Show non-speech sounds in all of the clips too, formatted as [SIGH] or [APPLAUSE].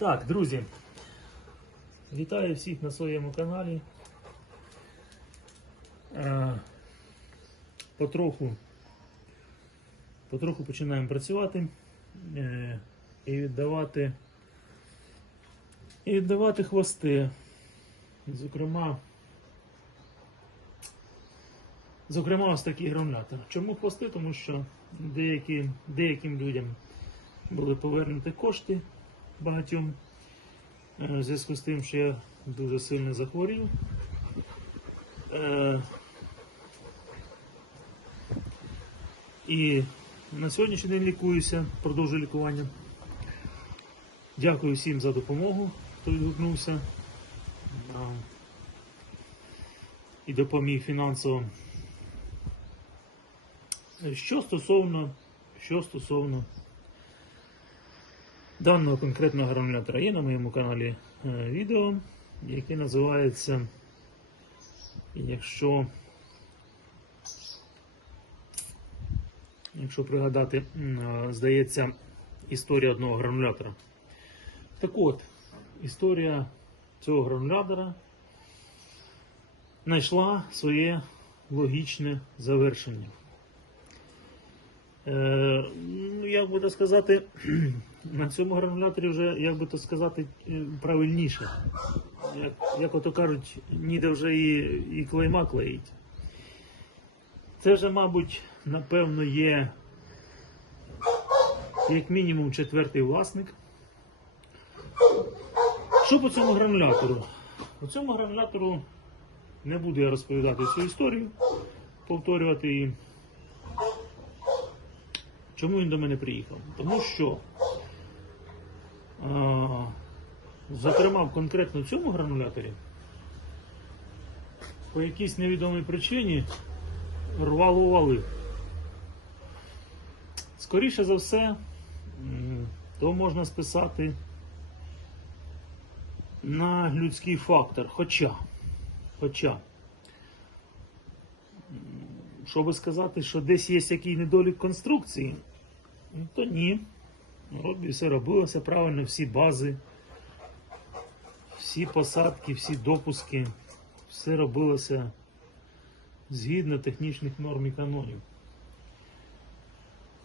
Так, друзі, вітаю всіх на своєму каналі. Е, Потроху, потроху починаємо працювати е, і віддавати, і віддавати хвости. Зокрема, зокрема, ось такий гранулятор. Чому хвости? Тому що деякі, деяким людям були повернуті кошти багатьом. Е, В зв'язку з тим, що я дуже сильно захворів. Е, І на сьогоднішній день лікуюся, продовжую лікування. Дякую всім за допомогу, хто відгукнувся і допоміг фінансово. Що стосовно, що стосовно даного конкретного гранулятора є на моєму каналі е, відео, яке називається Якщо якщо пригадати, е, здається, історія одного гранулятора. Так от, історія цього гранулятора знайшла своє логічне завершення. Е, ну, як би то сказати, [CLEARS THROAT] на цьому грануляторі вже, як би то сказати, е, правильніше. Як, як ото кажуть, ніде вже і, і клейма клеїть. Це вже, мабуть, напевно, є як мінімум четвертий власник. Що по цьому гранулятору? По цьому гранулятору не буду я розповідати всю історію, повторювати її. Чому він до мене приїхав? Тому що, а, зокрема, в конкретно цьому грануляторі, по якійсь невідомій причині рвало вали. Скоріше за все, то можна списати на людський фактор. Хоча, хоча, щоб сказати, що десь є який недолік конструкції, ну, то ні. Робі все робилося правильно, всі бази, всі посадки, всі допуски, все робилося згідно технічних норм і канонів.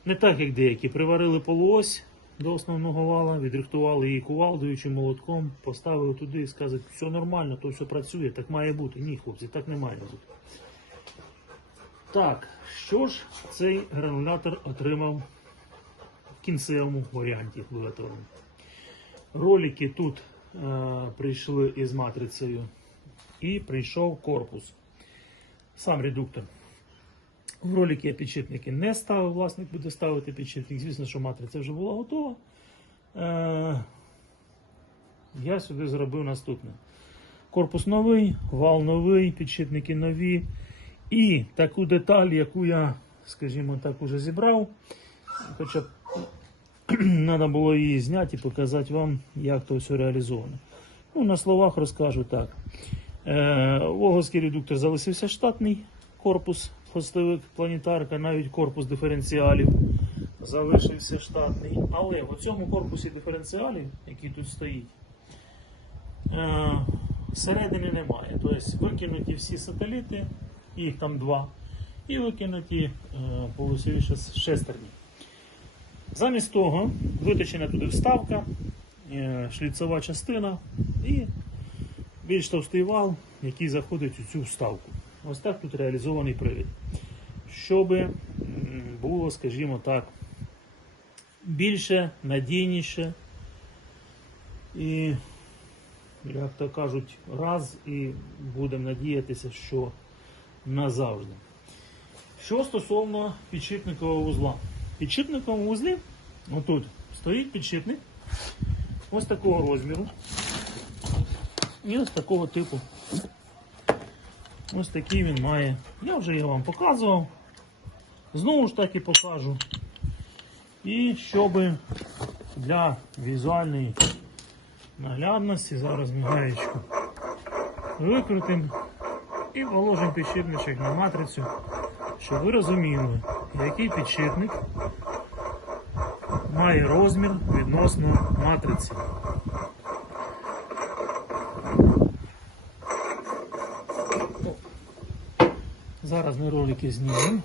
Не так, як деякі. Приварили полуось до основного вала, відрихтували її кувалдою чи молотком, поставили туди і сказали, все нормально, то все працює, так має бути. Ні, хлопці, так не має бути. Так, що ж цей гранулятор отримав кінцевому варіанті виготовлення? Ролики тут е, прийшли із матрицею і прийшов корпус. Сам редуктор. В ролики я підшипники не ставив, власник буде ставити підшипник. Звісно, що матриця вже була готова. Е, я сюди зробив наступне. Корпус новий, вал новий, підшипники нові. І таку деталь, яку я, скажімо так, уже зібрав. Хоча [CLEARS THROAT] треба було її зняти і показати вам, як то все реалізовано. Ну, на словах розкажу так. Е, Волговський редуктор залишився штатний корпус, хвостовик, планетарка, навіть корпус диференціалів залишився штатний. Але в цьому корпусі диференціалів, який тут стоїть, е, середини немає. Тобто викинуті всі сателіти, їх там два, і викинуті е, полосові шес- шестерні. Замість того виточена туди вставка, е, шліцова частина і більш товстий вал, який заходить у цю вставку. Ось так тут реалізований привід. Щоб було, скажімо так, більше, надійніше і, як то кажуть, раз і будемо надіятися, що назавжди. Що стосовно підшипникового вузла. Підшипниковому вузлі, отут, стоїть підшипник ось такого розміру. І ось такого типу. Ось такий він має. Я вже його вам показував. Знову ж таки покажу. І щоб для візуальної наглядності, зараз мігаєчку викрутимо і положимо підшипничок на матрицю, щоб ви розуміли, який підшипник має розмір відносно матриці. Зараз ми ролики знімемо.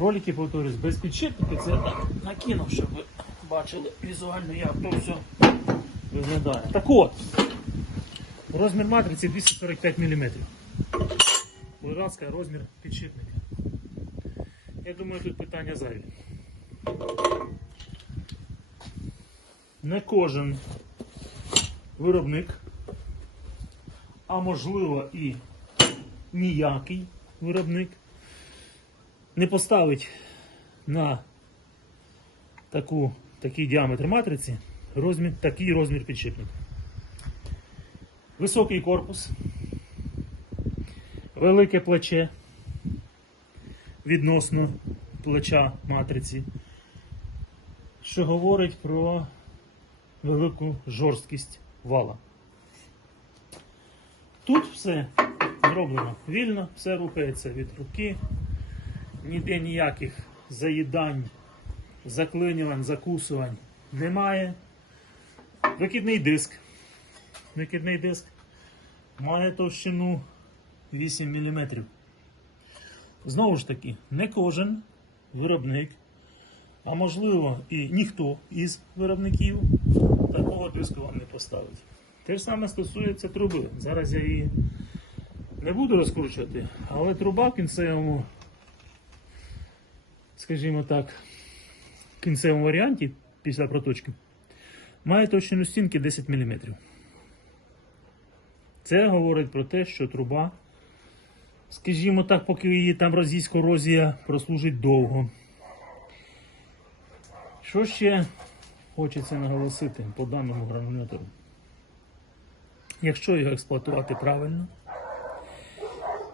Ролики, повторюсь, без підшипників. це так накинув, щоб ви бачили візуально, як то все виглядає. Так от, розмір матриці 245 мм. Будь ласка, розмір підшипника. Я думаю, тут питання зайві. Не кожен виробник, а можливо і ніякий виробник не поставить на таку, такий діаметр матриці розмір, такий розмір підшипника. Високий корпус, велике плече відносно плеча матриці, що говорить про велику жорсткість вала. Тут все зроблено вільно, все рухається від руки, ніде ніяких заїдань, заклинювань, закусувань немає. Викидний диск. Викидний диск має товщину 8 мм. Знову ж таки, не кожен виробник, а можливо і ніхто із виробників такого диску вам не поставить. Те ж саме стосується труби. Зараз я її не буду розкручувати, але труба в кінцевому, скажімо так, кінцевому варіанті після проточки має товщину стінки 10 мм. Це говорить про те, що труба, скажімо так, поки її там роз'їсть корозія, прослужить довго. Що ще хочеться наголосити по даному гранулятору? Якщо його експлуатувати правильно,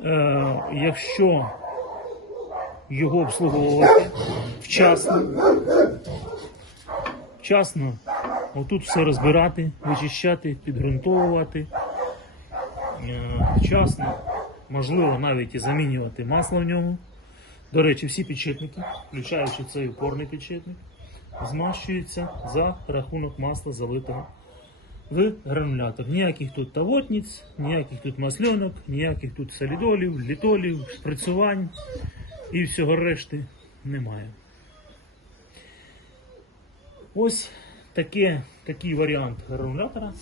е, якщо його обслуговувати вчасно, вчасно отут все розбирати, вичищати, підґрунтовувати, е, вчасно, можливо, навіть і замінювати масло в ньому. До речі, всі підшипники, включаючи цей опорний підшипник, змащуються за рахунок масла залитого в гранулятор. Ніяких тут тавотниць, ніяких тут масльонок, ніяких тут солідолів, літолів, шприцювань і всього решти немає. Ось таке, такий варіант гранулятора.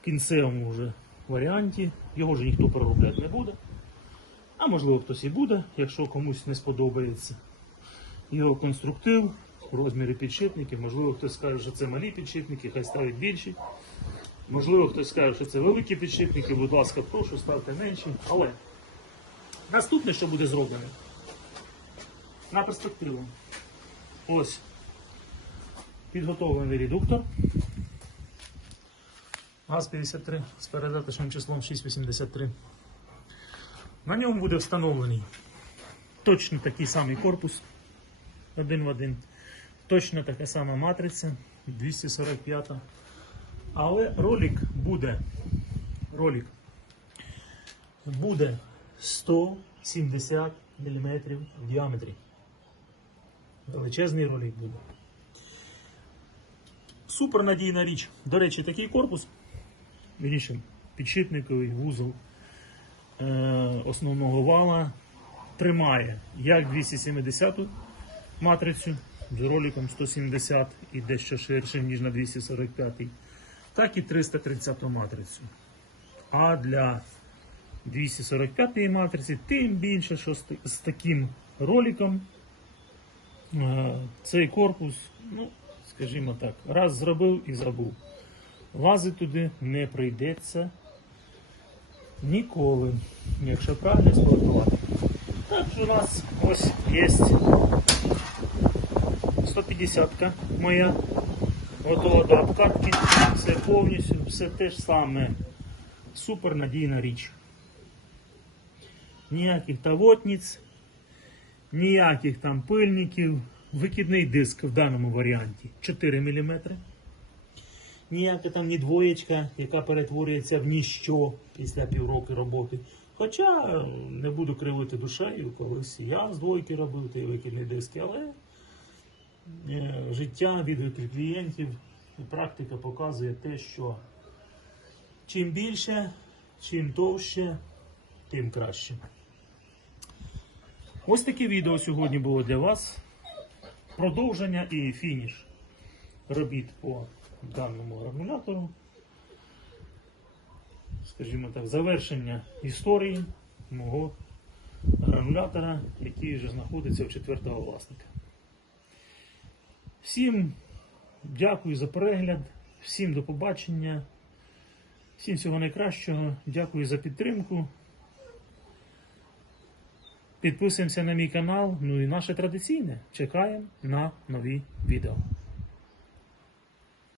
В кінцевому вже варіанті. Його вже ніхто переробляти не буде. А можливо хтось і буде, якщо комусь не сподобається його конструктив, розміри підшипників. Можливо, хтось скаже, що це малі підшипники, хай ставить більші. Можливо, хтось скаже, що це великі підшипники, будь ласка, прошу, ставте менші. Але наступне, що буде зроблено, на перспективу. Ось підготовлений редуктор. ГАЗ-53 з передаточним числом 683. На ньому буде встановлений точно такий самий корпус один в один. Точно така сама матриця 245. Але ролик буде ролик буде 170 мм в діаметрі. Величезний ролик буде. Супер надійна річ. До речі, такий корпус, вірніше, підшипниковий вузол е, основного вала тримає як 270 матрицю з роликом 170 і дещо ширшим, ніж на 245, так і 330 матрицю. А для 245 матриці, тим більше, що з таким роликом е, цей корпус, ну, скажімо так, раз зробив і забув. Лазити туди не прийдеться ніколи, якщо правильно експлуатувати. Так що у нас ось є 150-ка моя. Готова до обкатки. Це повністю все те ж саме. Супер надійна річ. Ніяких тавотниць, ніяких там пильників. Викидний диск в даному варіанті 4 мм. Ніяка там ні двоєчка, яка перетворюється в ніщо після півроку роботи. Хоча не буду кривити душею, колись я з двойки робив той викидний диск, але життя, відгуки клієнтів, і практика показує те, що чим більше, чим товще, тим краще. Ось таке відео сьогодні було для вас. Продовження і фініш робіт по даному гранулятору. Скажімо так, завершення історії мого гранулятора, який вже знаходиться у четвертого власника. Всім дякую за перегляд, всім до побачення, всім всього найкращого, дякую за підтримку. Підписуємося на мій канал. Ну і наше традиційне. Чекаємо на нові відео.